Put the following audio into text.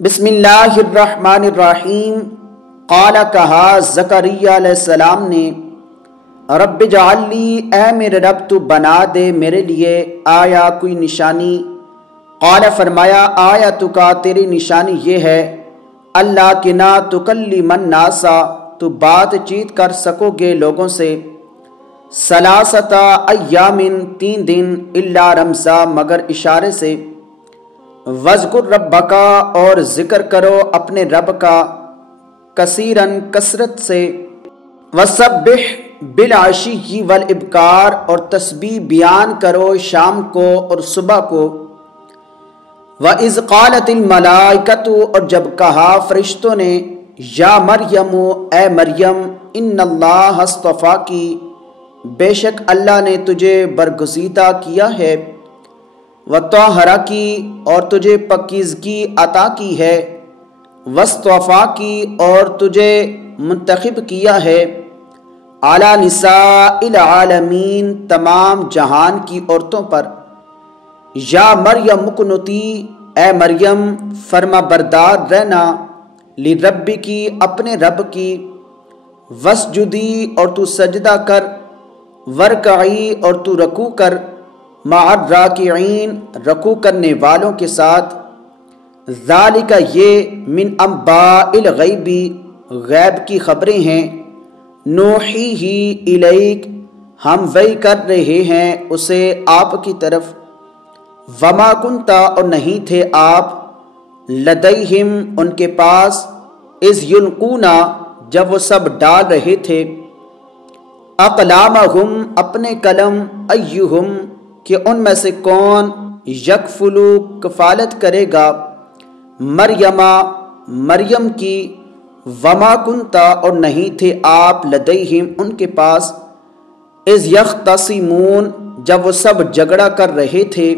بسم اللہ الرحمن الرحیم۔ قال کہا زکریا علیہ السلام نے، رب اجعل لی، اے میرے رب تو بنا دے میرے لیے آیا کوئی نشانی۔ قال فرمایا، آیتک تیری نشانی یہ ہے، اللہ کہ نہ تکلم الناس تو بات چیت کر سکو گے لوگوں سے، ثلاثۃ ایام 3 دن، الا رمزا مگر اشارے سے، وذکر ربک اور ذکر کرو اپنے رب کا، کثیرن کثرت سے، وسبح بالعشی والابکار اور تسبیح بیان کرو شام کو اور صبح کو، وَإِذْ قَالَتِ الْمَلَائِكَةُ اور جب کہا فرشتوں نے، یا مریم اے مریم، ان اللہ اصطفاکی بے شک اللہ نے تجھے برگزیدہ کیا ہے، وطہرکی اور تجھے پاکیزگی عطا کی ہے، واصطفاکی اور تجھے منتخب کیا ہے، علی نساء العالمین تمام جہان کی عورتوں پر، یا مریم اقنتی اے مریم فرما بردار رہنا، لربی کی اپنے رب کی، وسجدی اور تو سجدہ کر، ورکعی اور تو رکوع کر، مع الراکعین رکوع کرنے والوں کے ساتھ، ذالک یہ من انباء الغیب غیب کی خبریں ہیں، نوحیہ الیک ہم وحی کر رہے ہیں اسے آپ کی طرف، وما کنت اور نہیں تھے آپ، لدیہم ان کے پاس، اذ یلقون جب وہ سب ڈال رہے تھے، اقلامہم اپنے قلم، ایہم کہ ان میں سے کون، یکفلو کفالت کرے گا، مریم کی، وما کنت اور نہیں تھے آپ، لدیہم ان کے پاس، اذ یختصمون جب وہ سب جھگڑا کر رہے تھے،